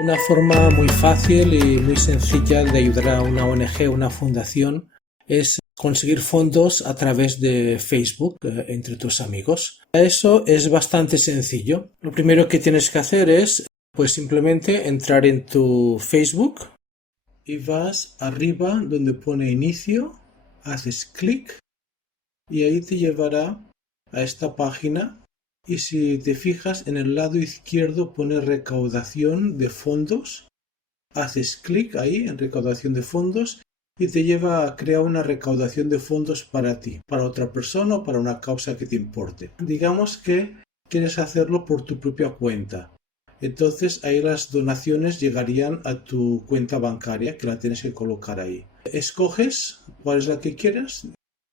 Una forma muy fácil y muy sencilla de ayudar a una ONG, una fundación, es conseguir fondos a través de Facebook entre tus amigos. Eso es bastante sencillo. Lo primero que tienes que hacer es, pues simplemente entrar en tu Facebook y vas arriba donde pone inicio, haces clic y ahí te llevará a esta página. Y si te fijas, en el lado izquierdo pone recaudación de fondos. Haces clic ahí en recaudación de fondos y te lleva a crear una recaudación de fondos para ti, para otra persona o para una causa que te importe. Digamos que quieres hacerlo por tu propia cuenta. Entonces ahí las donaciones llegarían a tu cuenta bancaria, que la tienes que colocar ahí. Escoges cuál es la que quieras.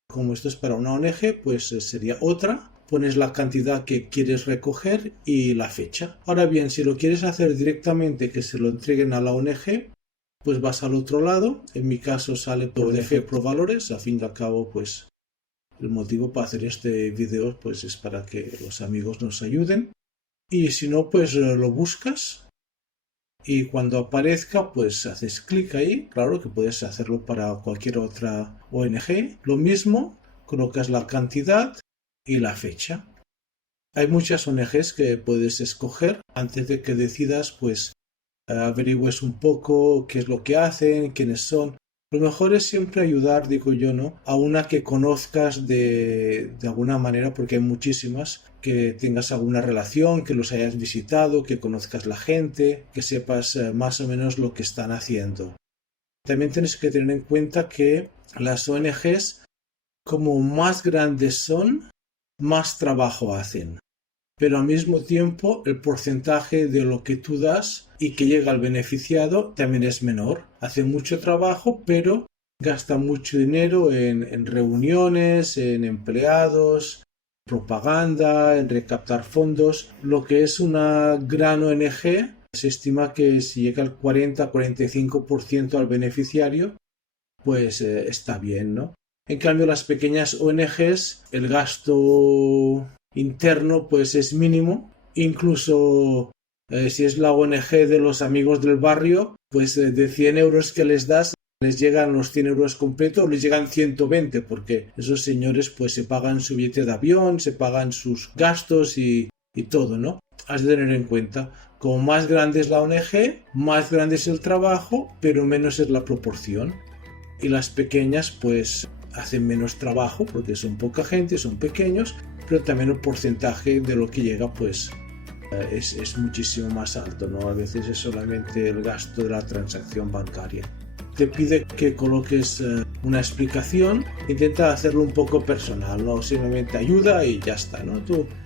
Como esto es para una ONG, pues sería otra. Pones la cantidad que quieres recoger y la fecha. Ahora bien, si lo quieres hacer directamente que se lo entreguen a la ONG, pues vas al otro lado. En mi caso sale por ONG Provalores. A fin y al cabo, pues el motivo para hacer este video pues es para que los amigos nos ayuden. Y si no, pues lo buscas y cuando aparezca, pues haces clic ahí. Claro que puedes hacerlo para cualquier otra ONG. Lo mismo, colocas la cantidad y la fecha. Hay muchas ONGs que puedes escoger. Antes de que decidas, pues averigües un poco qué es lo que hacen, quiénes son. Lo mejor es siempre ayudar, digo yo, ¿no?, a una que conozcas de alguna manera, porque hay muchísimas, que tengas alguna relación, que los hayas visitado, que conozcas la gente, que sepas más o menos lo que están haciendo. También tienes que tener en cuenta que las ONGs, como más grandes son, más trabajo hacen. Pero al mismo tiempo el porcentaje de lo que tú das y que llega al beneficiado también es menor. Hace mucho trabajo, pero gasta mucho dinero en reuniones, en empleados, propaganda, en recaptar fondos. Lo que es una gran ONG, se estima que si llega al 40-45% al beneficiario, pues está bien, ¿no? En cambio, las pequeñas ONGs, el gasto interno pues es mínimo. Incluso si es la ONG de los amigos del barrio, pues de 100 euros que les das, les llegan los 100 euros completos, les llegan 120, porque esos señores pues se pagan su billete de avión, se pagan sus gastos y todo, ¿no? Has de tener en cuenta, como más grande es la ONG, más grande es el trabajo, pero menos es la proporción. Y las pequeñas pues hacen menos trabajo porque son poca gente, son pequeños, pero también el porcentaje de lo que llega pues es muchísimo más alto, ¿no? A veces es solamente el gasto de la transacción bancaria. Te pide que coloques una explicación, intenta hacerlo un poco personal, no simplemente ayuda y ya está, ¿no?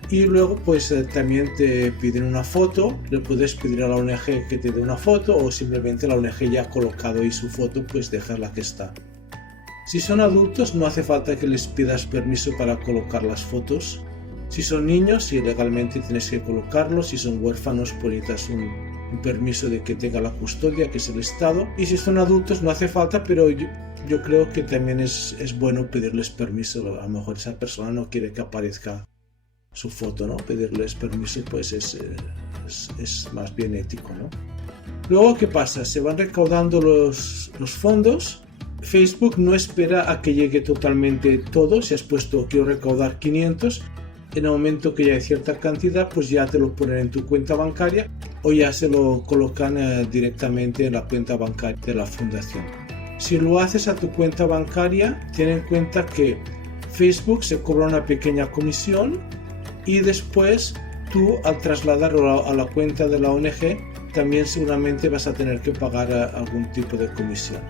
Y luego pues también te piden una foto, le puedes pedir a la ONG que te dé una foto o simplemente la ONG ya ha colocado ahí su foto, pues dejarla que está. Si son adultos no hace falta que les pidas permiso para colocar las fotos. Si son niños, sí, legalmente tienes que colocarlos. Si son huérfanos, pues necesitas un permiso de que tenga la custodia, que es el Estado. Y si son adultos no hace falta, pero yo creo que también es bueno pedirles permiso. A lo mejor esa persona no quiere que aparezca su foto, ¿no? Pedirles permiso pues es más bien ético, ¿no? Luego, ¿qué pasa? Se van recaudando los fondos. Facebook no espera a que llegue totalmente todo. Si has puesto quiero recaudar 500, en el momento que ya hay cierta cantidad, pues ya te lo ponen en tu cuenta bancaria o ya se lo colocan directamente en la cuenta bancaria de la fundación. Si lo haces a tu cuenta bancaria, ten en cuenta que Facebook se cobra una pequeña comisión y después tú, al trasladarlo a la cuenta de la ONG, también seguramente vas a tener que pagar algún tipo de comisión.